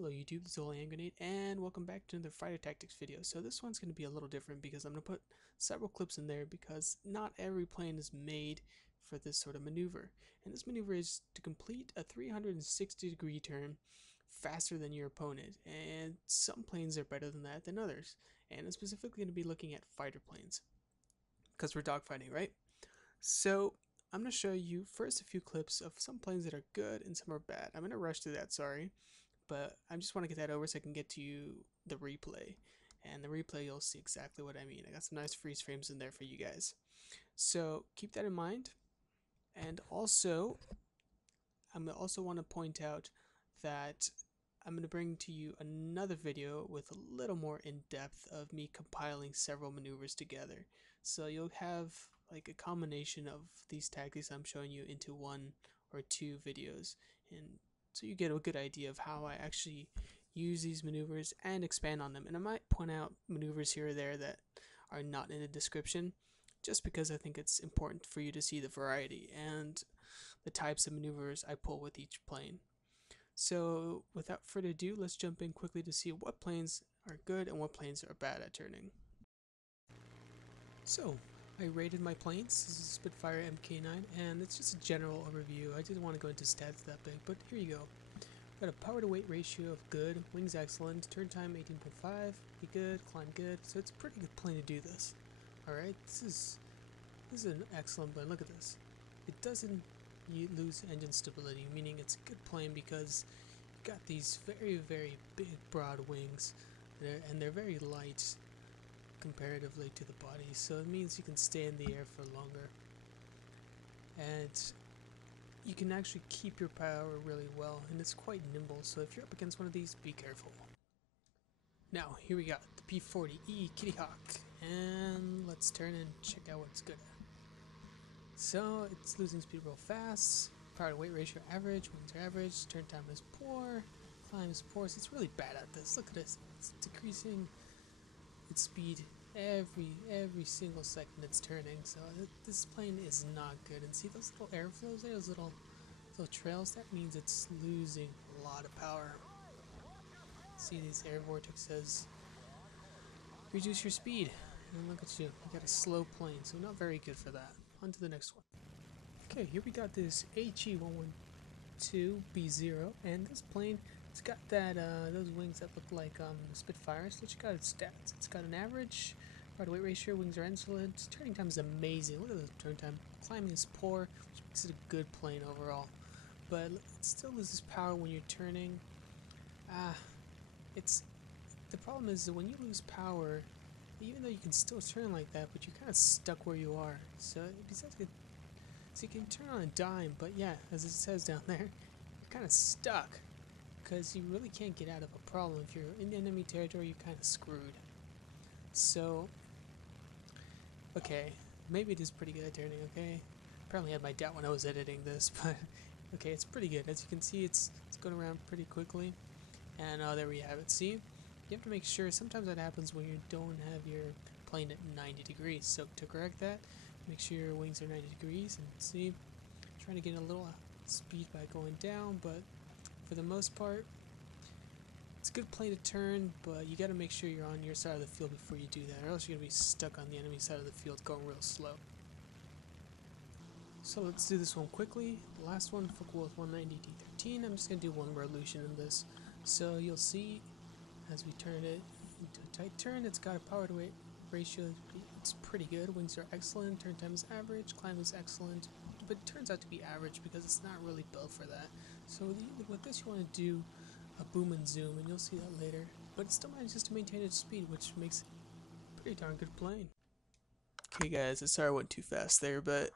Hello YouTube, this is Holy Hand Grenade, and welcome back to another fighter tactics video. So this one's going to be a little different because I'm going to put several clips in there because not every plane is made for this sort of maneuver. And this maneuver is to complete a 360-degree turn faster than your opponent, and some planes are better than that than others. And I'm specifically going to be looking at fighter planes because we're dogfighting, right? So I'm going to show you first a few clips of some planes that are good and some are bad. I'm going to rush through that, sorry. But I just want to get that over so I can get to you the replay. And the replay, you'll see exactly what I mean. I got some nice freeze frames in there for you guys. So keep that in mind. And also, I also want to point out that I'm going to bring to you another video with a little more in-depth of me compiling several maneuvers together. So you'll have like a combination of these tactics I'm showing you into one or two videos, and so you get a good idea of how I actually use these maneuvers and expand on them. And I might point out maneuvers here or there that are not in the description, just because I think it's important for you to see the variety and the types of maneuvers I pull with each plane. So without further ado, let's jump in quickly to see what planes are good and what planes are bad at turning. So I rated my planes. This is a Spitfire MK9, and it's just a general overview. I didn't want to go into stats that big, but here you go. Got a power to weight ratio of good, wings excellent, turn time 18.5, be good, climb good, so it's a pretty good plane to do this. Alright, this is an excellent plane. Look at this. It doesn't lose engine stability, meaning it's a good plane because you've got these very big broad wings, and they're very light comparatively to the body, so it means you can stay in the air for longer, and you can actually keep your power really well, and it's quite nimble, so if you're up against one of these, be careful. Now here we got the P-40E Kitty Hawk, and let's turn and check out what's good at. So it's losing speed real fast, power to weight ratio average, wings are average, turn time is poor, climb is poor, so it's really bad at this. Look at this, it's decreasing its speed every single second it's turning, so this plane is not good. And see those little airflows there, those little trails, that means it's losing a lot of power. See these air vortexes reduce your speed, and look at you got a slow plane, so not very good for that. On to the next one. Okay, here we got this HE112B0, and this plane, it's got that those wings that look like Spitfires. So it's got its stats. It's got an average power to weight ratio, wings are excellent, turning time is amazing. Look at the turn time. Climbing is poor, which makes it a good plane overall. But it still loses power when you're turning. The problem is that when you lose power, even though you can still turn like that, but you're kind of stuck where you are. So besides good. So you can turn on a dime, but yeah, as it says down there, you're kind of stuck because you really can't get out of a problem. If you're in enemy territory, you're kind of screwed. So, okay, maybe it is pretty good at turning, okay? Apparently I had my doubt when I was editing this, but okay, it's pretty good. As you can see, it's going around pretty quickly. And there we have it. See? You have to make sure, sometimes that happens when you don't have your plane at 90 degrees. So to correct that, make sure your wings are 90 degrees, and see, trying to get a little speed by going down, but for the most part, it's a good plane to turn, but you got to make sure you're on your side of the field before you do that, or else you're going to be stuck on the enemy side of the field going real slow. So let's do this one quickly. The last one, Focke-Wulf 190 D13. I'm just going to do one revolution in this. So you'll see, as we turn it into a tight turn, it's got a power to weight ratio, it's pretty good. Wings are excellent, turn time is average, climb is excellent, but it turns out to be average because it's not really built for that. So with this you want to do a boom and zoom, and you'll see that later, but it still manages to maintain its speed, which makes it a pretty darn good plane. Okay guys, sorry I went too fast there, but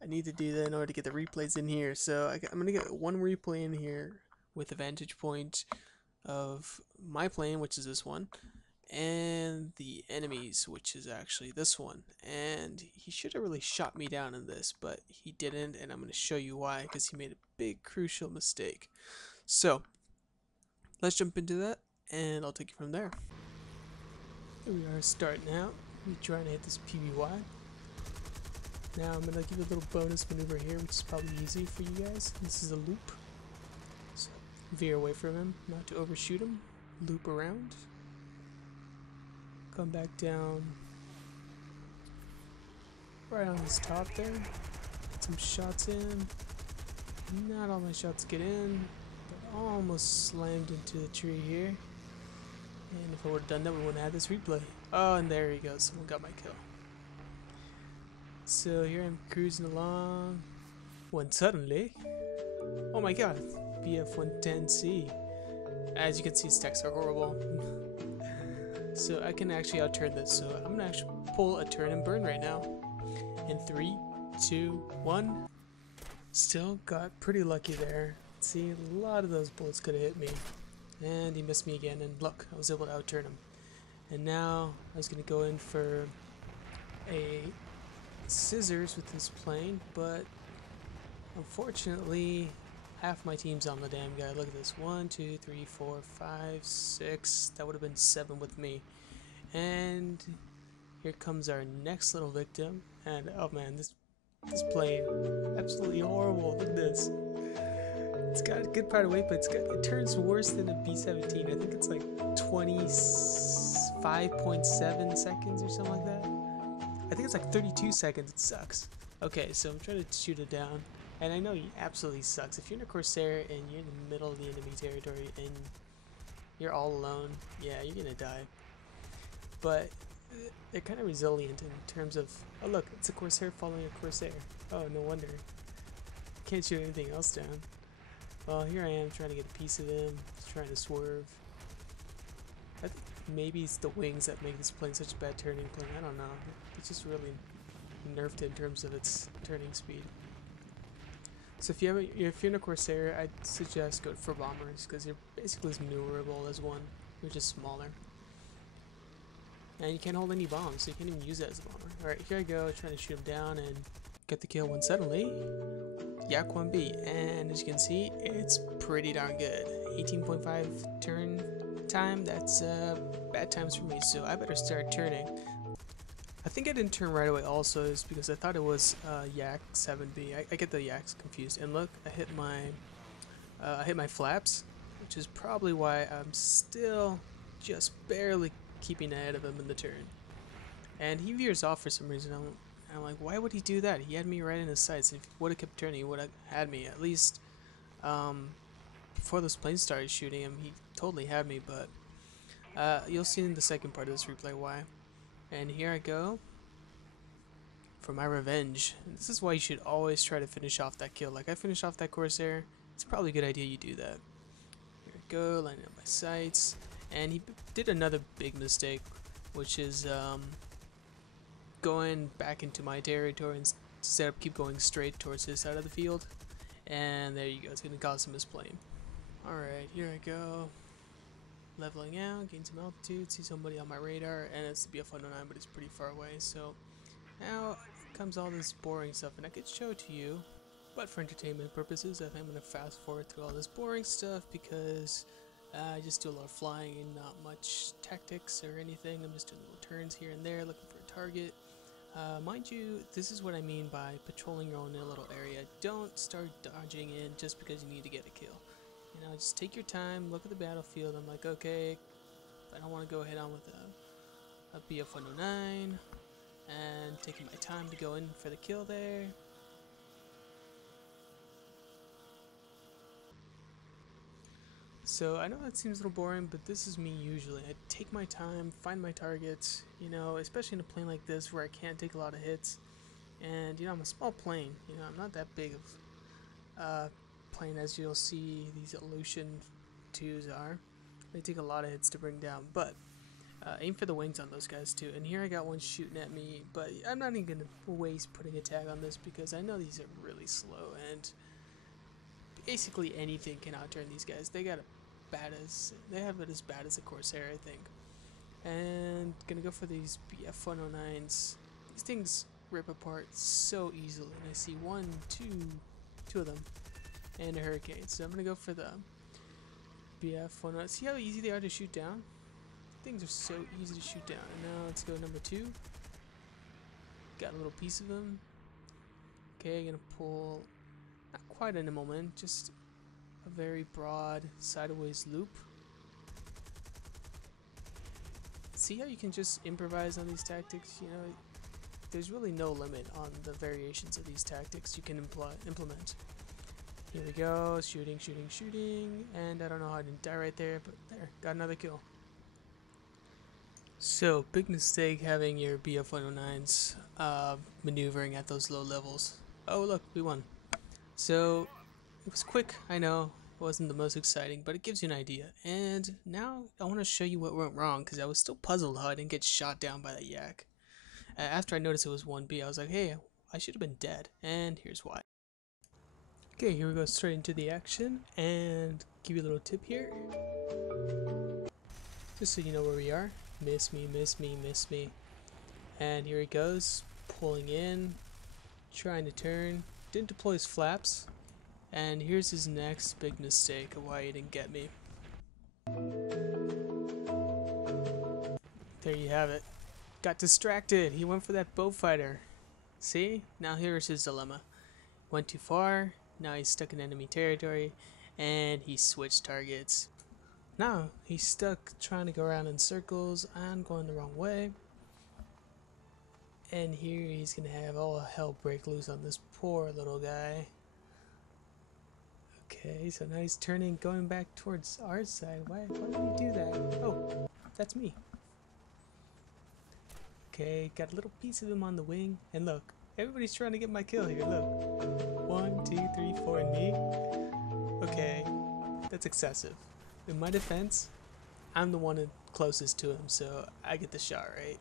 I need to do that in order to get the replays in here. So I'm going to get one replay in here with a vantage point of my plane, which is this one, and the enemies, which is actually this one. And he should have really shot me down in this, but he didn't, and I'm going to show you why, because he made a big crucial mistake. So let's jump into that, and I'll take you from there. Here we are starting out. We're trying to hit this PBY. Now I'm going to give you a little bonus maneuver here, which is probably easy for you guys. This is a loop. So veer away from him, not to overshoot him, loop around, come back down right on his top there, get some shots in. Not all my shots get in, but almost slammed into the tree here. And if I would have done that, we wouldn't have had this replay. Oh, and there he goes, someone got my kill. So here I'm cruising along, when suddenly, oh my god, BF-110C. As you can see, stacks are horrible. So I can actually outturn this, so I'm gonna actually pull a turn and burn right now. In 3, 2, 1. Still got pretty lucky there. See, a lot of those bullets could have hit me. And he missed me again, and look, I was able to outturn him. And now I was gonna go in for a scissors with this plane, but unfortunately half my team's on the damn guy. Look at this. 1, 2, 3, 4, 5, 6. That would have been 7 with me. And here comes our next little victim. And oh man, this plane, absolutely horrible. Look at this. It's got a good power weight, but it turns worse than a B-17. I think it's like 25.7 seconds or something like that. I think it's like 32 seconds. It sucks. Okay, so I'm trying to shoot it down. And I know he absolutely sucks. If you're in a Corsair and you're in the middle of the enemy territory and you're all alone, yeah, you're gonna die. But they're kind of resilient in terms of, oh look, it's a Corsair following a Corsair. Oh, no wonder. Can't shoot anything else down. Well, here I am trying to get a piece of him, trying to swerve. I think maybe it's the wings that make this plane such a bad turning plane. I don't know. It's just really nerfed in terms of its turning speed. So if you're in a Corsair, I'd suggest go for bombers because you're basically as maneuverable as one. You're just smaller, and you can't hold any bombs, so you can't even use that as a bomber. All right, here I go, trying to shoot him down and get the kill when suddenly Yak 1B, and as you can see, it's pretty darn good. 18.5 turn time. That's bad times for me, so I better start turning. I think I didn't turn right away also is because I thought it was Yak 7B. I get the Yaks confused. And look, I hit my flaps, which is probably why I'm still just barely keeping ahead of him in the turn. And he veers off for some reason. I'm like, why would he do that? He had me right in his sights. If he would have kept turning, he would have had me. At least before those planes started shooting him, he totally had me. But you'll see in the second part of this replay why. And here I go for my revenge. And this is why you should always try to finish off that kill. Like I finished off that Corsair. It's probably a good idea you do that. Here I go, lining up my sights. And he did another big mistake, which is going back into my territory instead of keep going straight towards his side of the field. And there you go. It's going to cause him misplane. Alright, here I go. Leveling out, gain some altitude, see somebody on my radar, and it's the BF-109, but it's pretty far away. So now comes all this boring stuff, and I could show it to you, but for entertainment purposes, I think I'm going to fast forward through all this boring stuff because I just do a lot of flying and not much tactics or anything. I'm just doing little turns here and there, looking for a target. Mind you, this is what I mean by patrolling your own little area. Don't start dodging in just because you need to get a kill. You know, just take your time, look at the battlefield. I'm like, okay, I don't want to go head on with a BF-109, and taking my time to go in for the kill there. So I know that seems a little boring, but this is me usually. I take my time, find my targets, you know, especially in a plane like this where I can't take a lot of hits. And, you know, I'm a small plane, you know, I'm not that big of plane as you'll see these Illusion 2s are. They take a lot of hits to bring down, but aim for the wings on those guys too. And here I got one shooting at me, but I'm not even going to waste putting a tag on this because I know these are really slow, and basically anything can outturn these guys. They have it as bad as a Corsair, I think. And gonna go for these BF-109s. These things rip apart so easily, and I see two of them. And a Hurricane. So I'm going to go for the BF-109. See how easy they are to shoot down? Things are so easy to shoot down. And now let's go number 2. Got a little piece of them. Okay, I'm going to pull, not quite in a moment, just a very broad sideways loop. See how you can just improvise on these tactics? You know, there's really no limit on the variations of these tactics you can implement. Here we go, shooting, shooting, shooting, and I don't know how I didn't die right there, but there, got another kill. So, big mistake having your BF-109s maneuvering at those low levels. Oh look, we won. So, it was quick, I know, it wasn't the most exciting, but it gives you an idea. And now I want to show you what went wrong, because I was still puzzled how I didn't get shot down by that yak. After I noticed it was 1B, I was like, hey, I should have been dead, and here's why. Okay, here we go straight into the action, and give you a little tip here. Just so you know where we are. Miss me, miss me, miss me. And here he goes, pulling in, trying to turn. Didn't deploy his flaps. And here's his next big mistake of why he didn't get me. There you have it. Got distracted. He went for that bow fighter. See? Now here's his dilemma. Went too far. Now he's stuck in enemy territory. And he switched targets. Now he's stuck trying to go around in circles and going the wrong way. And here he's gonna have all hell break loose on this poor little guy. Okay, so now he's turning, going back towards our side. Why did he do that? Oh, that's me. Okay, got a little piece of him on the wing. And look, everybody's trying to get my kill here. Look. 1, 2, 3, 4, and me. Okay, that's excessive. In my defense, I'm the one closest to him, so I get the shot, right?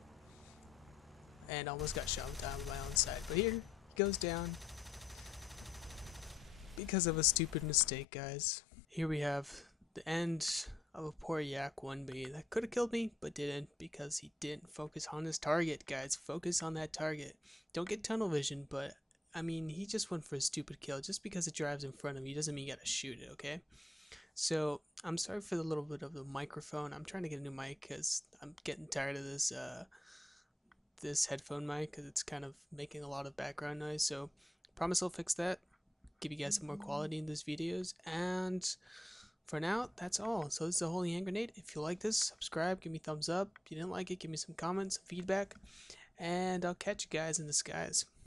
And almost got shot down on my own side. But here, he goes down because of a stupid mistake, guys. Here we have the end of a poor yak 1B that could have killed me, but didn't, because he didn't focus on his target, guys. Focus on that target. Don't get tunnel vision, but I mean, he just went for a stupid kill. Just because it drives in front of you doesn't mean you gotta shoot it, okay? So, I'm sorry for the little bit of the microphone. I'm trying to get a new mic because I'm getting tired of this this headphone mic because it's kind of making a lot of background noise. So, promise I'll fix that. Give you guys some more quality in these videos. And for now, that's all. So this is a Holy Hand Grenade. If you like this, subscribe, give me a thumbs up. If you didn't like it, give me some comments, feedback. And I'll catch you guys in the skies.